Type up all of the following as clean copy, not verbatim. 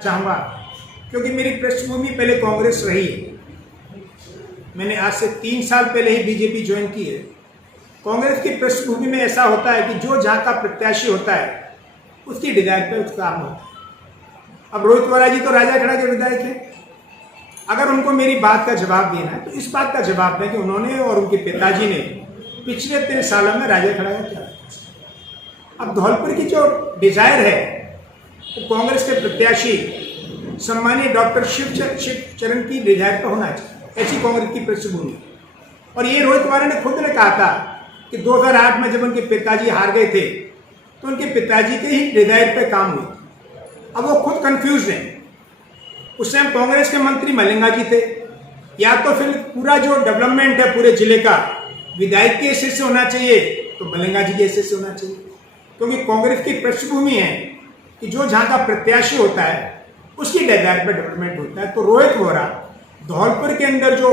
चाहूँगा क्योंकि मेरी पृष्ठभूमि पहले कांग्रेस रही है। मैंने आज से 3 साल पहले ही बीजेपी ज्वाइन की है। कांग्रेस की पृष्ठभूमि में ऐसा होता है कि जो जहाँ का प्रत्याशी होता है उसकी हिदायत पे उसका काम होता है। अब रोहित वोरा जी तो राजाखेड़ा के विधायक हैं। अगर उनको मेरी बात का जवाब देना है तो इस बात का जवाब दें कि उन्होंने और उनके पिताजी ने पिछले 3 सालों में राजाखेड़ा का क्या किया। अब धौलपुर की जो डिजायर है तो कांग्रेस के प्रत्याशी सम्मानीय डॉक्टर शिवचरण की डिजायर पर होना चाहिए, ऐसी कांग्रेस की पृष्ठभूमि। और ये रोहित वोरा ने खुद ने कहा था कि 2008 में जब उनके पिताजी हार गए थे तो उनके पिताजी के ही डिजायर पे काम हुए। अब वो खुद कंफ्यूज हैं। उस टाइम कांग्रेस के मंत्री मलिंगा जी थे, या तो फिर पूरा जो डेवलपमेंट है पूरे जिले का विधायक के हिस्से से होना चाहिए तो मलिंगा जी के हिस्से से होना चाहिए, क्योंकि कांग्रेस की पृष्ठभूमि है कि जो जहाँ का प्रत्याशी होता है उसकी डिजायर पे डेवलपमेंट होता है। तो रोहित वोरा धौलपुर के अंदर जो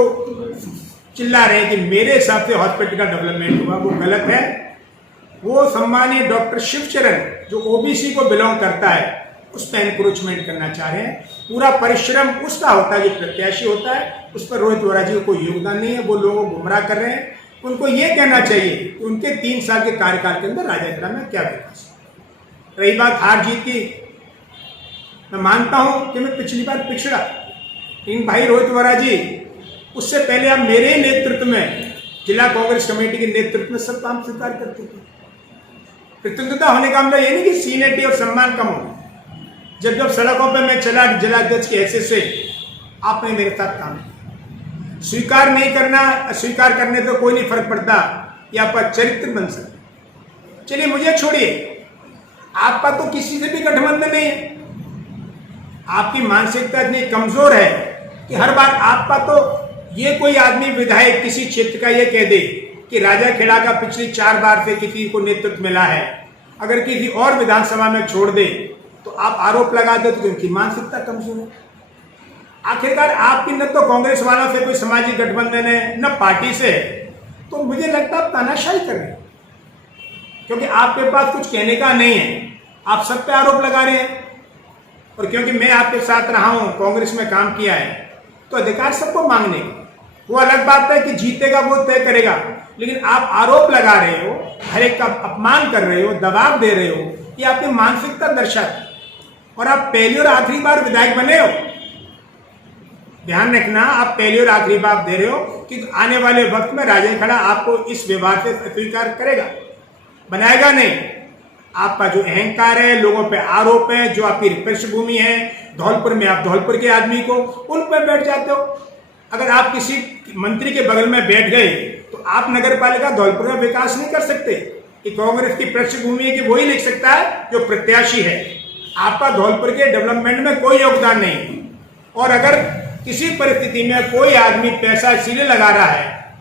चिल्ला रहे हैं कि मेरे हिसाब से हॉस्पिटल का डेवलपमेंट हुआ, वो गलत है। वो सम्मानीय डॉक्टर शिवचरण जो ओबीसी को बिलोंग करता है उस पर एनक्रोचमेंट करना चाह रहे हैं। पूरा परिश्रम उसका होता है जो प्रत्याशी होता है, उस पर रोहित वोरा जी को कोई योगदान नहीं है। वो लोगों को गुमराह कर रहे हैं। उनको ये कहना चाहिए कि उनके 3 साल के कार्यकाल के अंदर राजाखेड़ा में क्या विकास। रही बात हार जीत की, मैं मानता हूं कि मैं पिछली बार पिछड़ा, लेकिन भाई रोहित वोरा जी उससे पहले आप मेरे नेतृत्व में जिला कांग्रेस कमेटी के नेतृत्व में सब काम स्वीकार करते थे। प्रतिनिधित्व होने का मतलब ये नहीं कि सीनियरिटी और सम्मान कम हो। जब सड़कों पर मैं चला जिलाध्यक्ष के हैसियत से, आपने मेरे साथ काम किया। स्वीकार नहीं करना, अस्वीकार करने से कोई नहीं फर्क पड़ता, ये आपका चरित्र बन सकता। चलिए मुझे छोड़िए, आपका तो किसी से भी गठबंधन नहीं है। आपकी मानसिकता इतनी कमजोर है कि हर बार आपका तो ये कोई आदमी विधायक किसी क्षेत्र का ये कह दे कि राजाखेड़ा का पिछली 4 बार से किसी को नेतृत्व मिला है, अगर किसी और विधानसभा में छोड़ दे तो आप आरोप लगा दे तो उनकी मानसिकता कमजोर है। आखिरकार आपकी न तो कांग्रेस वालों से कोई सामाजिक गठबंधन है न पार्टी से है, तो मुझे लगता है आप तानाशाही कर रहे हैं, क्योंकि आपके पास कुछ कहने का नहीं है। आप सब पे आरोप लगा रहे हैं। और क्योंकि मैं आपके साथ रहा हूं, कांग्रेस में काम किया है, तो अधिकार सबको मांगने का। वो अलग बात है कि जीतेगा वो तय करेगा, लेकिन आप आरोप लगा रहे हो, हर एक का अपमान कर रहे हो, दबाव दे रहे हो, ये आपकी मानसिकता दर्शाती। और आप पहली और आखिरी बार विधायक बने हो। ध्यान रखना, आप पहली और आखिरी बार दे रहे हो कि आने वाले वक्त में राजाखेड़ा आपको इस व्यवहार से स्वीकार करेगा, बनाएगा नहीं। आपका जो अहंकार है, लोगों पे आरोप है, जो आपकी पृष्ठभूमि है, धौलपुर में आप धौलपुर के आदमी को उन पर बैठ जाते हो। अगर आप किसी मंत्री के बगल में बैठ गए तो आप नगर पालिका धौलपुर में विकास नहीं कर सकते। कि कांग्रेस की पृष्ठभूमि है कि वही लिख सकता है जो प्रत्याशी है। आपका धौलपुर के डेवलपमेंट में कोई योगदान नहीं। और अगर किसी परिस्थिति में कोई आदमी पैसा इसीलिए लगा रहा है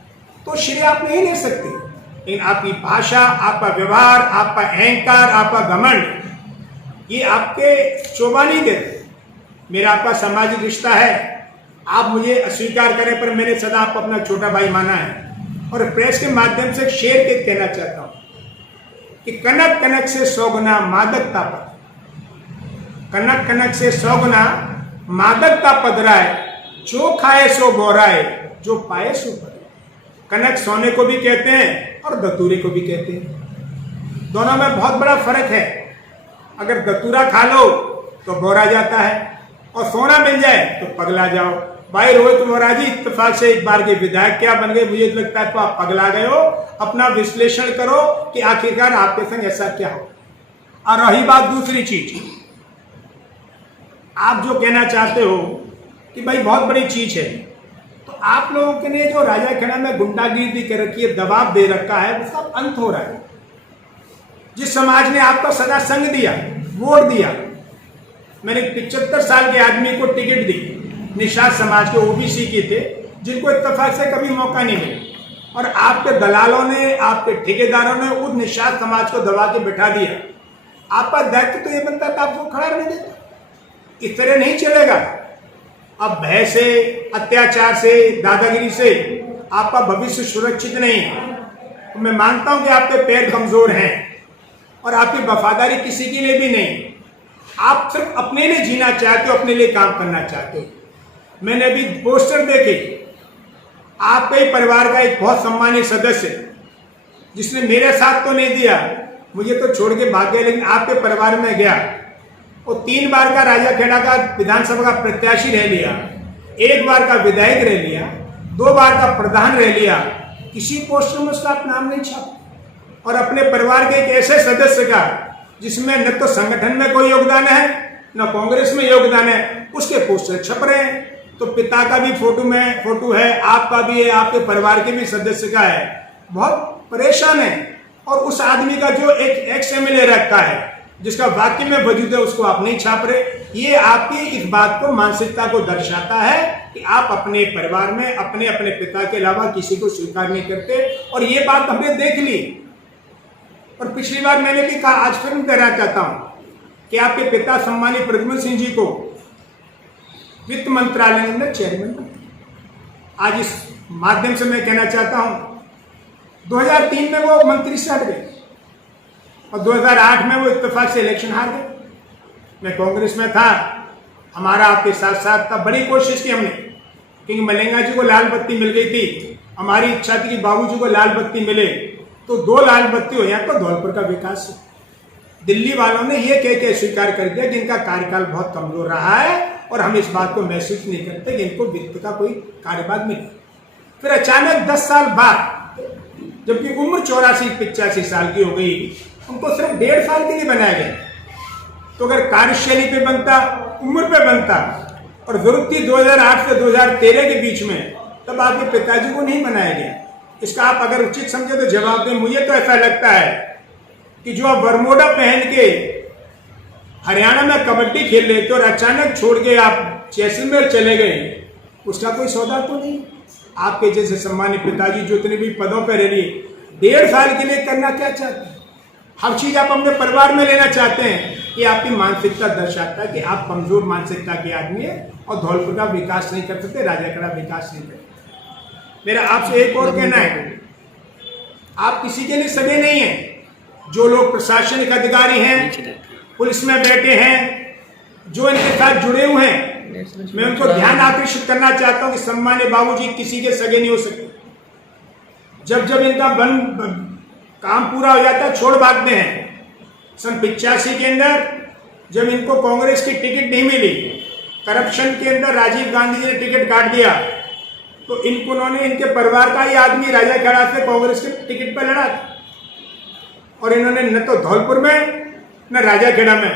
तो श्रेय आप नहीं ले सकते, लेकिन आपकी भाषा, आपका व्यवहार, आपका अहंकार, आपका घमंड, ये आपके शोभा नहीं देते। मेरा आपका सामाजिक रिश्ता है, आप मुझे अस्वीकार करें पर मैंने सदा आपको अपना छोटा भाई माना है। और प्रेस के माध्यम से शेर के कहना चाहता हूं कि कनक कनक से 100 गुना मादकता पद, कनक कनक से 100 गुना मादकता पदराए, जो खाए सो बोराए, जो पाए सो पदराए। कनक सोने को भी कहते हैं और दतूरे को भी कहते हैं। दोनों में बहुत बड़ा फर्क है। अगर दतूरा खा लो तो बोरा जाता है और सोना मिल जाए तो पगला जाओ। भाई रोहित वोरा जी इत्तेफाक से एक बार के विधायक क्या बन गए, मुझे लगता है तो आप पगला गए हो। अपना विश्लेषण करो कि आखिरकार आपके संग ऐसा क्या हो। और रही बात दूसरी चीज, आप जो कहना चाहते हो कि भाई बहुत बड़ी चीज है, तो आप लोगों के लिए जो राजाखेड़ा में गुंडागिरी कर रखी है, दबाव दे रखा है, उसका अंत हो रहा है। जिस समाज ने आपको सदा संग दिया, वोट दिया, मैंने 75 साल के आदमी को टिकट दी, निषाद समाज के ओबीसी के थे, जिनको इत्तेफाक से कभी मौका नहीं मिला, और आपके दलालों ने, आपके ठेकेदारों ने उस निषाद समाज को दबा के बिठा दिया। आपका दायित्व तो ये बनता था आपको खड़ा रहने देता। इस तरह नहीं चलेगा। अब भय से, अत्याचार से, दादागिरी से आपका भविष्य सुरक्षित नहीं है। तो मैं मानता हूं कि आपके पैर कमजोर हैं और आपकी वफादारी किसी के लिए भी नहीं। आप सिर्फ अपने लिए जीना चाहते हो, अपने लिए काम करना चाहते हो। मैंने अभी पोस्टर देखे, आपके ही परिवार का एक बहुत सम्मानित सदस्य जिसने मेरे साथ तो नहीं दिया, मुझे तो छोड़ के भाग गया, लेकिन आपके परिवार में गया, वो 3 बार का राजाखेड़ा का विधानसभा का प्रत्याशी रह लिया, 1 बार का विधायक रह लिया, 2 बार का प्रधान रह लिया, किसी पोस्टर में उसका आप नाम नहीं छापा। और अपने परिवार के एक ऐसे सदस्य का जिसमें न तो संगठन में कोई योगदान है न कांग्रेस में योगदान है, उसके पोस्टर छप रहे हैं। तो पिता का भी फोटो है, आपका भी है, आपके परिवार के भी सदस्य का है, बहुत परेशान है। और उस आदमी का जो एक एक्स MLA रखा है जिसका वाक्य में वजूद है, उसको आप नहीं छाप रहे। ये आपकी इस बात को, मानसिकता को दर्शाता है कि आप अपने परिवार में अपने पिता के अलावा किसी को स्वीकार नहीं करते। और ये बात हमने देख ली, और पिछली बार मैंने भी कहा, आज फिर कहना चाहता हूं कि आपके पिता सम्मानित प्रद्युम्न सिंह जी को वित्त मंत्रालय में चेयरमैन बनाया। आज इस माध्यम से मैं कहना चाहता हूं, 2003 में वो मंत्री से हट गए और 2008 में वो इत्तेफाक से इलेक्शन हार गए। मैं कांग्रेस में था, हमारा आपके साथ साथ था, बड़ी कोशिश की हमने, क्योंकि मलेंगा जी को लाल बत्ती मिल गई थी। हमारी इच्छा थी कि बाबूजी को लाल बत्ती मिले, तो 2 लाल बत्ती हो, या तो धौलपुर का विकास है। दिल्ली वालों ने ये कह के स्वीकार कर दिया कि इनका कार्यकाल बहुत कमजोर रहा है और हम इस बात को महसूस नहीं करते कि इनको वित्त का कोई कार्यभार मिले। फिर अचानक 10 साल बाद, जबकि उम्र 84-85 साल की हो गई, उनको सिर्फ 1.5 साल के लिए बनाया गया। तो अगर कार्यशैली पे बनता, उम्र पे बनता, और जरूरत थी 2008 से 2013 के बीच में, तब आपके पिताजी को नहीं बनाया गया। इसका आप अगर उचित समझे तो जवाब दें। मुझे तो ऐसा लगता है कि जो आप बरमोडा पहन के हरियाणा में कबड्डी खेल लेते और अचानक छोड़ के आप जैसलमेर चले गए, उसका कोई सौदा तो नहीं। आपके जैसे सम्मानित पिताजी जो इतने भी पदों पर रह लिए, 1.5 साल के लिए करना क्या चाहते हैं? हर चीज आप अपने परिवार में लेना चाहते हैं। ये आपकी मानसिकता दर्शाता है कि आप कमजोर मानसिकता के आदमी है और धौलपुर का विकास नहीं कर सकते, राजाखेड़ा विकास नहीं कर सकते। मेरा आपसे एक और कहना है, आप किसी के लिए सगे नहीं हैं। जो लोग प्रशासनिक अधिकारी हैं, पुलिस में बैठे हैं, जो इनके साथ जुड़े हुए हैं, मैं उनको ध्यान आकर्षित करना चाहता हूं कि सम्मानित बाबूजी किसी के सगे नहीं हो सकते। जब जब इनका काम पूरा हो जाता है, छोड़ भागते हैं। सन 85 के अंदर जब इनको कांग्रेस की टिकट नहीं मिली, करप्शन के अंदर राजीव गांधी जी ने टिकट काट दिया, तो उन्होंने इनके परिवार का ही आदमी राजाखेड़ा से कांग्रेस के टिकट पर लड़ा था। और इन्होंने न तो धौलपुर में न राजाखेड़ा में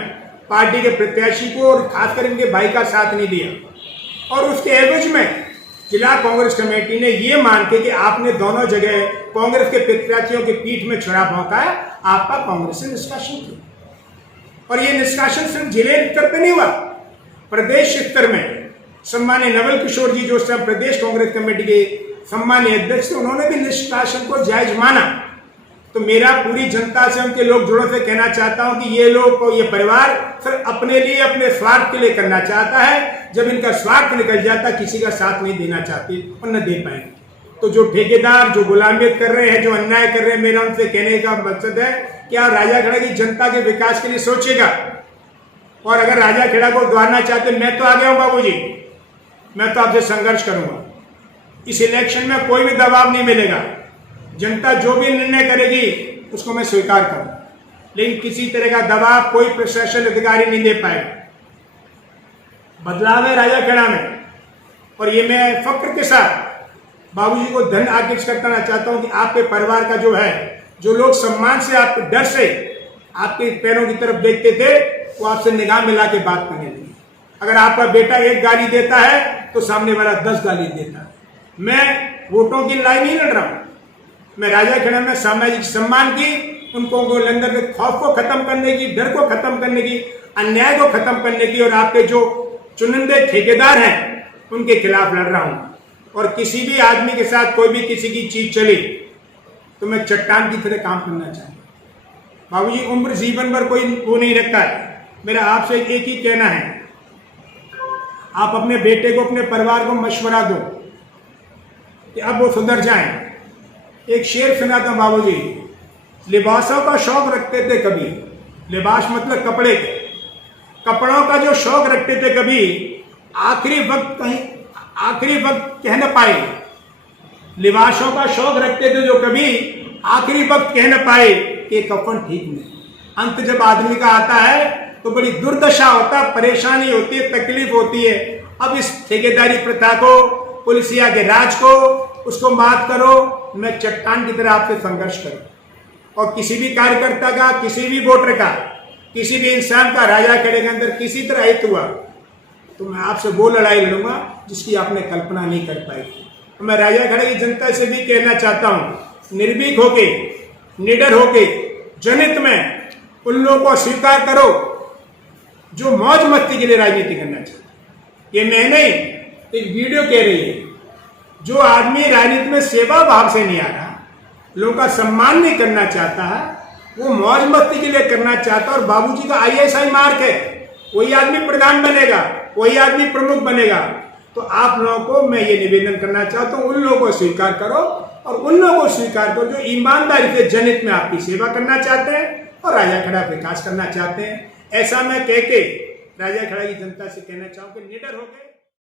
पार्टी के प्रत्याशी को और खासकर इनके भाई का साथ नहीं दिया। और उसके एवज में जिला कांग्रेस कमेटी ने ये मान के कि आपने दोनों जगह कांग्रेस के प्रत्याशियों के पीठ में छुरा भोंका, आपका कांग्रेस से निष्कासन किया। और ये निष्कासन सिर्फ जिले स्तर पर नहीं हुआ, प्रदेश स्तर में सम्मान्य नवल किशोर जी जो प्रदेश कांग्रेस कमेटी के सम्मान्य अध्यक्ष थे, उन्होंने भी निष्कासन को जायज माना। तो मेरा पूरी जनता से, उनके लोग जुड़ों से कहना चाहता हूं कि ये लोग को, ये परिवार सिर्फ अपने लिए, अपने स्वार्थ के लिए करना चाहता है। जब इनका स्वार्थ निकल जाता, किसी का साथ नहीं देना चाहते और न दे पाएंगे। तो जो ठेकेदार, जो गुलामियत कर रहे हैं, जो अन्याय कर रहे हैं, मेरा उनसे कहने का मकसद है कि आप राजाखेड़ा की जनता के विकास के लिए सोचेगा। और अगर राजाखेड़ा को उद्धारना चाहते, मैं तो आ गया हूं बाबूजी, मैं तो आपसे संघर्ष करूंगा। इस इलेक्शन में कोई भी दबाव नहीं मिलेगा, जनता जो भी निर्णय करेगी उसको मैं स्वीकार करूंगा, लेकिन किसी तरह का दबाव कोई प्रशासन अधिकारी नहीं दे पाएगा। बदलाव है राजाखेड़ा में, और ये मैं फक्र के साथ बाबूजी को धन आर्थिक करना चाहता हूं कि आपके परिवार का जो है, जो लोग सम्मान से, आपके डर से आपके पैरों की तरफ देखते थे, वो आपसे निगाह मिला के बात करने लगे। अगर आपका बेटा 1 गाली देता है तो सामने वाला 10 गाली देता है। मैं वोटों की लड़ाई नहीं लड़ रहा हूं, मैं राजाखेड़ा में सामाजिक सम्मान की, उनको अंदर के खौफ को खत्म करने की, डर को खत्म करने की, अन्याय को खत्म करने की, और आपके जो चुनिंदे ठेकेदार हैं उनके खिलाफ लड़ रहा हूं। और किसी भी आदमी के साथ कोई भी किसी की चीज चली तो मैं चट्टान की तरह काम करना चाहूंगा। बाबूजी उम्र जीवन भर कोई वो नहीं रखता है। मेरा आपसे एक ही कहना है, आप अपने बेटे को, अपने परिवार को मशवरा दो कि अब वो सुधर जाएं। एक शेर सुना था बाबूजी, लिबासों का शौक रखते थे कभी, लिबास मतलब कपड़े के, कपड़ों का जो शौक रखते थे, कभी आखिरी वक्त कह न पाए, लिबासों का शौक रखते थे जो कभी आखिरी वक्त कह न पाए कि कफन ठीक नहीं। अंत जब आदमी का आता है तो बड़ी दुर्दशा होता है, परेशानी होती है, तकलीफ होती है। अब इस ठेकेदारी प्रथा को, पुलिसिया के राज को, उसको मात करो। मैं चट्टान की तरह आपसे संघर्ष करूं और किसी भी कार्यकर्ता का, किसी भी वोटर का, किसी भी इंसान का राजाखेड़े के अंदर किसी तरह हित हुआ तो मैं आपसे वो लड़ाई लड़ूंगा जिसकी आपने कल्पना नहीं कर पाई। तो मैं राजाखेड़े की जनता से भी कहना चाहता हूं, निर्भीक होके, निडर होके, जनहित में उन लोगों को स्वीकार करो जो मौज मस्ती के लिए राजनीति करना चाहते। ये मैं नहीं, एक वीडियो कह रही है, जो आदमी राजनीति में सेवा भाव से नहीं आ रहा, लोगों का सम्मान नहीं करना चाहता है, वो मौज मस्ती के लिए करना चाहता है और बाबूजी का ISI मार्क है, वही आदमी प्रधान बनेगा, वही आदमी प्रमुख बनेगा। तो आप लोगों को मैं ये निवेदन करना चाहता हूँ, उन लोगों को स्वीकार करो और उन लोगों को स्वीकार करो जो ईमानदारी से जनहित में आपकी सेवा करना चाहते हैं और राजाखेड़ा विकास करना चाहते हैं। ऐसा मैं कह के राजाखेड़ा की जनता से कहना चाहूँ कि निडर हो गए।